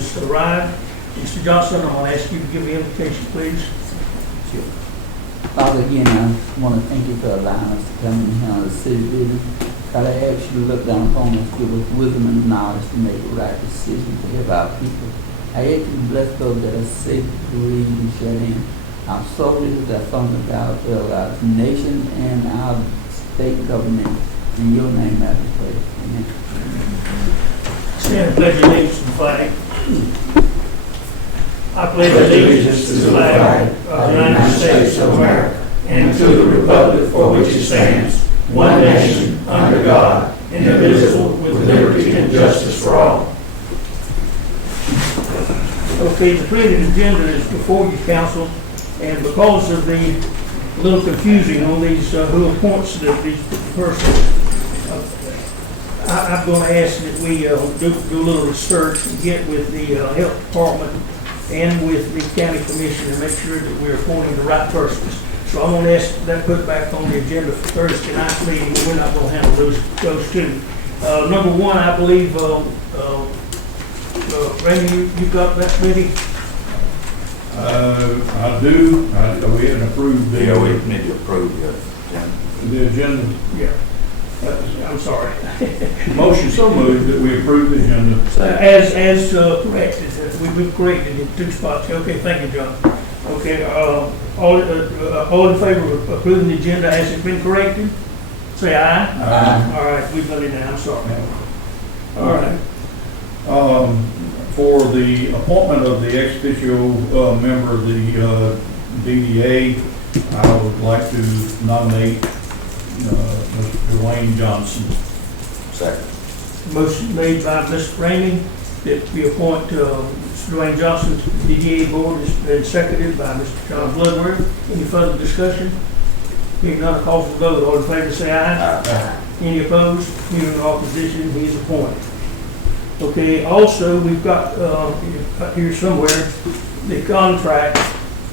has arrived. Mr. Johnson, I'm going to ask you to give the invitation, please. Sure. Father, again, I want to thank you for allowing us to come in here on the city building. God, I ask you to look down upon us, give us wisdom and knowledge to make the right decisions to help our people. I ask you to bless those that are sick, bereaved, and shut in. Our soldiers, our sons of our nation, and our state government. In your name, I pray. Amen. Stand and pledge allegiance to the flag. I pledge allegiance to the flag of the United States of America and to the republic for which it stands, one nation, under God, indivisible, with liberty and justice for all. Okay, the printed agenda is before you, council, and because of the little confusing on these who appoints these persons, I'm going to ask that we do a little research and get with the health department and with the county commission and make sure that we're appointing the right persons. So I'm going to ask that put back on the agenda for Thursday night's meeting. We're not going to handle those two. Number one, I believe, Randy, you got that ready? I do. We haven't approved the. Yeah, we need to approve the agenda. Yeah. I'm sorry. Motion so moved that we approve the agenda. As corrected, we've corrected in 2 spots. Okay, thank you, John. Okay, all in favor of approving the agenda as it's been corrected? Say aye. Aye. All right, we've done it now. I'm sorry. All right. For the appointment of the ex officio member of the DDA, I would like to nominate Mr. Dwayne Johnson. Second. Motion made by Mr. Ramey that we appoint Mr. Dwayne Johnson to the DDA board has been seconded by Mr. John Bloodworth. Any further discussion? Hearing none, call for the vote. All in favor say aye. Aye. Any opposed? Hearing no opposition, he is appointed. Okay, also, we've got here somewhere the contract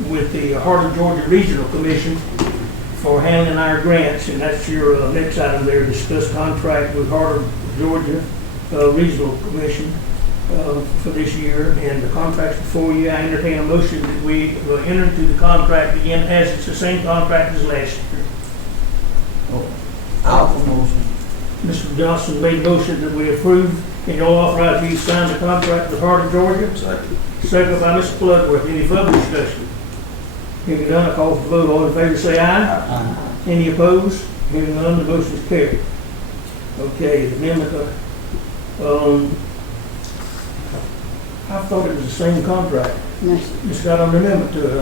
with the Heart of Georgia Regional Commission for handling our grants, and that's your next item there, discuss contract with Heart of Georgia Regional Commission for this year, and the contract's before you. I entertain a motion that we will enter into the contract again as it's the same contract as last year. I'll motion. Mr. Johnson made a motion that we approve. Can you all authorize me to sign the contract with Heart of Georgia? Second. Second by Mr. Bloodworth. Any further discussion? Hearing none, I call for the vote. All in favor say aye. Aye. Any opposed? Hearing none, the motion is carried. Okay, the amendment. I thought it was the same contract. No. It's got an amendment to it. I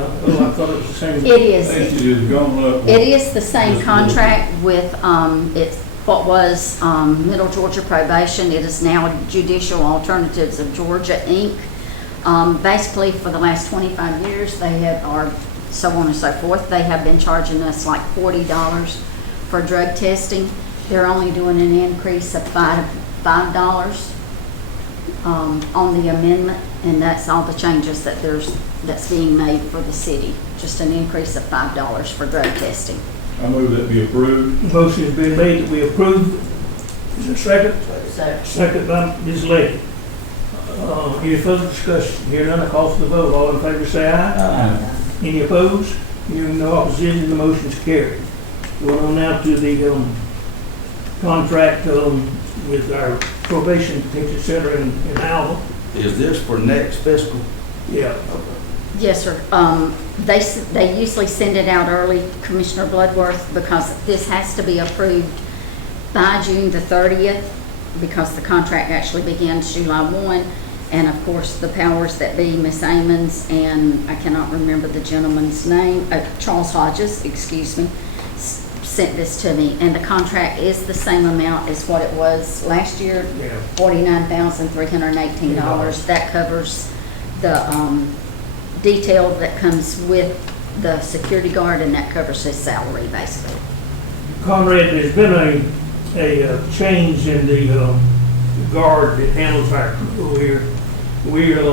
thought it was the same. It is. It is going up. It is the same contract with, it's what was Middle Georgia Probation. It is now Judicial Alternatives of Georgia, Inc. Basically, for the last 25 years, they have, or so on and so forth, they have been charging us like $40 for drug testing. They're only doing an increase of $5 on the amendment, and that's all the changes that's being made for the city. Just an increase of $5 for drug testing. I move that be approved. Motion has been made that we approve. Is there a second? Second by Ms. Lake. Any further discussion? Hearing none, I call for the vote. All in favor say aye. Aye. Any opposed? Hearing no opposition, the motion is carried. Going on now to the contract with our probation, things, et cetera, in Alva. Is this for next fiscal? Yeah. Yes, sir. They usually send it out early, Commissioner Bloodworth, because this has to be approved by June the 30th, because the contract actually begins July 1. And of course, the powers that be, Miss Amons, and I cannot remember the gentleman's name, Charles Hodges, excuse me, sent this to me. And the contract is the same amount as what it was last year, Yeah. $49,318. That covers the detail that comes with the security guard, and that covers his salary, basically. Conrad, there's been a change in the guard that handles our crew here. We're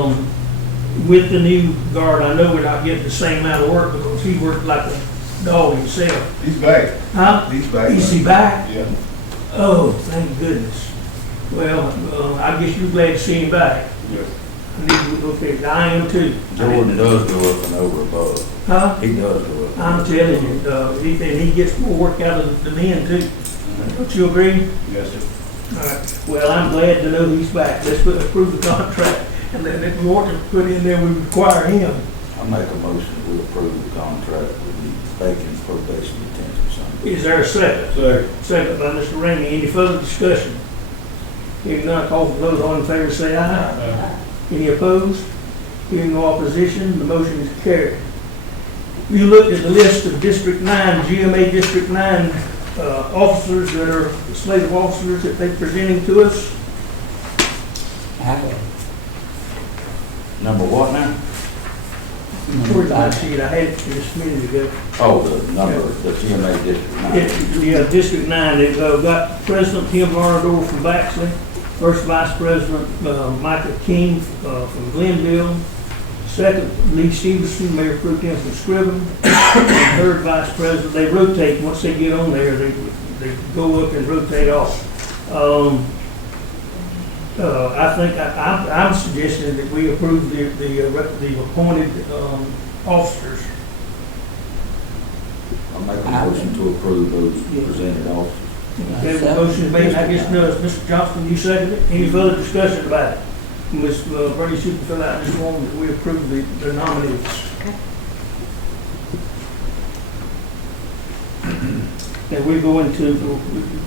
with the new guard. I know we're not getting the same amount of work because he worked like a dog himself. He's back. Huh? He's back. Is he back? Yeah. Oh, thank goodness. Well, I guess you're glad to see him back. Yeah. Okay, I am too. Jordan does go up and over above. Huh? He does go up. I'm telling you, he gets more work out of the men too. Don't you agree? Yes, sir. All right. Well, I'm glad to know he's back. Let's approve the contract, and then if we want to put in there, we require him. I make a motion to approve the contract with the vacant probation detention center. Is there a second? Second. Second by Mr. Ramey. Any further discussion? Hearing none, call for vote. All in favor, say aye. Any opposed? Hearing no opposition, the motion is carried. You looked at the list of District 9, GMA District 9 officers that are slate of officers that they're presenting to us. Number what now? Where's my sheet? I had it just a minute ago. Oh, the number, the GMA District 9. Yeah, District 9, they've got President Tim Larnador from Baxley, First Vice President Michael King from Glenville, Second Lee Stevenson, Mayor Pro Tem from Scriven, and Third Vice President, they rotate, once they get on there, they go up and rotate off. I think, I'm suggesting that we approve the appointed officers. I make a motion to approve those presented officers. Okay, the motion is made, I guess, no, Mr. Johnston, you seconded it. Any further discussion about it? Ms. Bernie, you can fill out this form that we approve the nominees. Okay. And we're going to,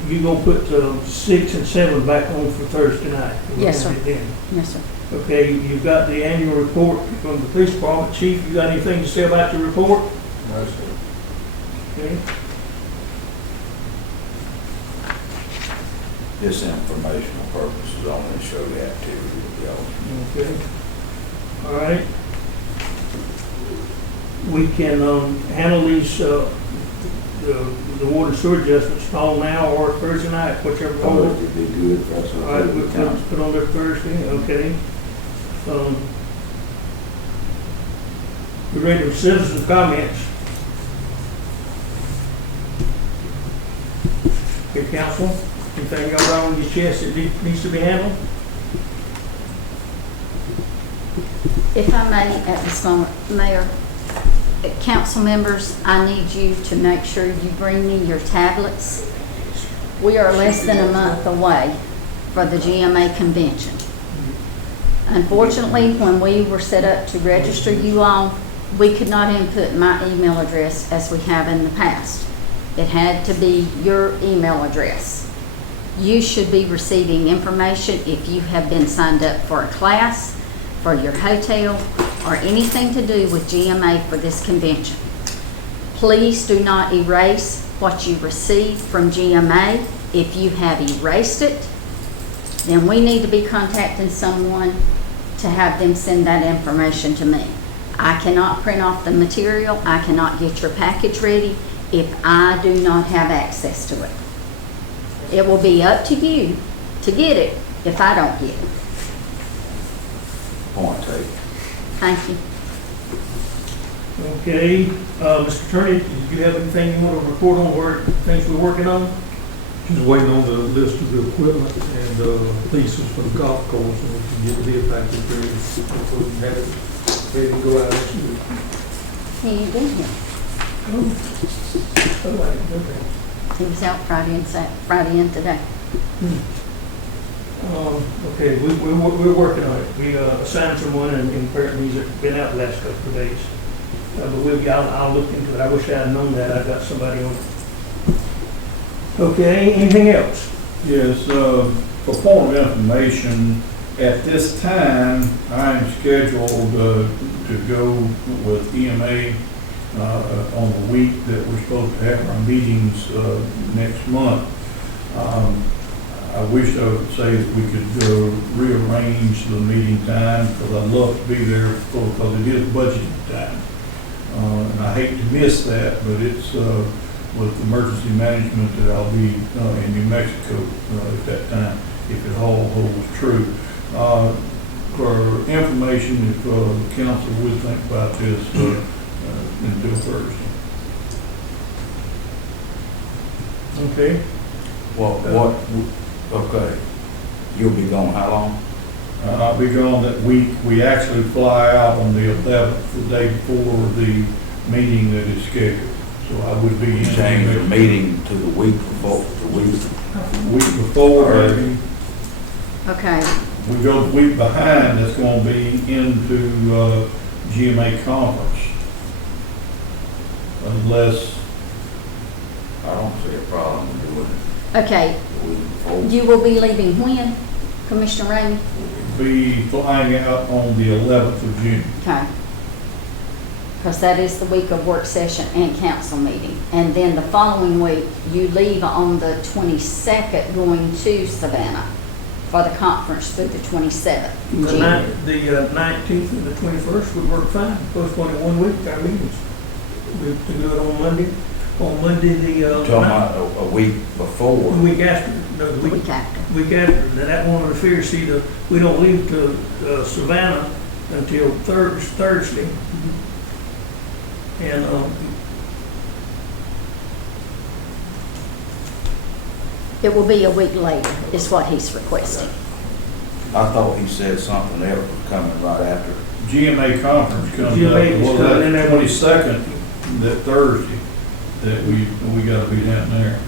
you're gonna put 6 and 7 back on for Thursday night. Yes, sir. Then. Yes, sir. Okay, you've got the annual report from the police department. Chief, you got anything to say about your report? No, sir. Okay. Just informational purposes only, show the activity of the officers. Okay. All right. We can handle these, the water and sewer adjustments all now or Thursday night, whichever Oh, one. it'd be good if that's All right, okay we'll with the council. put on there Thursday, okay. We're ready for citizen comments. Okay, council, anything got wrong with your chest that needs to be handled? If I may, at this moment, Mayor, council members, I need you to make sure you bring me your tablets. We are less than a month away for the GMA convention. Unfortunately, when we were set up to register you all, we could not input my email address as we have in the past. It had to be your email address. You should be receiving information if you have been signed up for a class, for your hotel, or anything to do with GMA for this convention. Please do not erase what you received from GMA. If you have erased it, then we need to be contacting someone to have them send that information to me. I cannot print off the material, I cannot get your package ready if I do not have access to it. It will be up to you to get it if I don't get it. Point taken. Thank you. Okay, Mr. Attorney, did you have anything you want to report on where things we're working on? Just waiting on the list of the equipment and leases for the golf course, and we can get the bid package ready, so we can have it ready to go out next week. He ain't been here. Oh, okay. He was out Friday and today. Okay, we're working on it. We assigned someone, and apparently he's been out the last couple of days. But I'll look into it. I wish I had known that. I've got somebody on. Okay, anything else? Yes, for point of information, at this time, I am scheduled to go with EMA on the week that we're supposed to have our meetings next month. I wish I would say that we could rearrange the meeting time, because I'd love to be there because it is budgeting time. And I hate to miss that, but it's with emergency management that I'll be in New Mexico at that time, if it all holds true. For information, if the council would think about this until Thursday. Okay. Okay. You'll be gone how long? I'll be gone that week. We actually fly out on the 11th, the day before the meeting that is scheduled. So I would be in. Change the meeting to the week before, Week before, Okay, we go the week behind, that's gonna be into, GMA conference. Unless, I don't see a problem with doing it okay. the week before. You will be leaving when, Commissioner Ramey? be flying out on the 11th of June. Okay. Because that is the week of work session and council meeting. And then the following week, you leave on the 22nd going to Savannah for the conference through the 27th. The 19th and the 21st would work fine, both one in 1 week, our meetings. We can do it on Monday, the, Talking about a week before. the week after, no, the The week week after. week after. Now, that one of the fears, see, we don't leave to Savannah until Thursday. And, It will be a week later, is what he's requesting. I thought he said something else was coming right after. GMA conference comes up, GMA is well, coming in that there. 22nd, that Thursday, that we gotta be down there.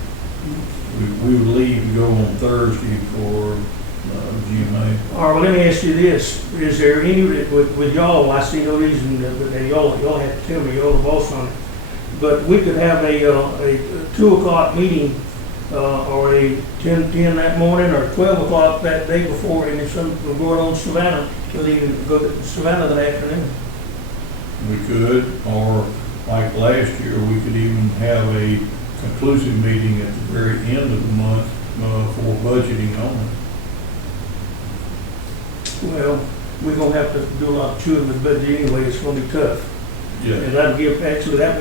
We would leave to go on Thursday for, GMA. all right, well, let me ask you this, is there any, with y'all, I see no reason that y'all have to tell me, y'all the boss on it, but we could have a 2 o'clock meeting, or a 10 that morning, or 12 o'clock that day before, and if we're going on Savannah, we'll even go to Savannah that afternoon. We could, or like last year, we could even have a conclusive meeting at the very end of the month, for budgeting only. Well, we're gonna have to do a lot of chewing with budget anyway, it's gonna be tough. Yeah. And that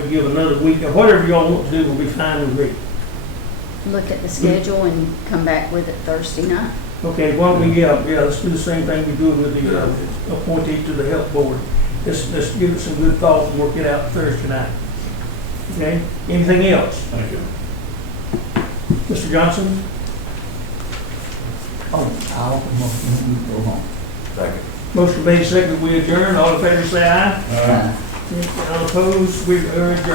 would give another week, and whatever y'all want to do will be fine with me. Look at the schedule and come back with it Thursday night. Okay, why don't we, let's do the same thing we do with the appointee to the health board. Let's give it some good thought and work it out Thursday night. Okay, anything else? Thank you. Mr. Johnson? I'll go home. Second. Motion made, seconded, we adjourn. All in favor, say aye. Uh, All opposed, we are adjourned.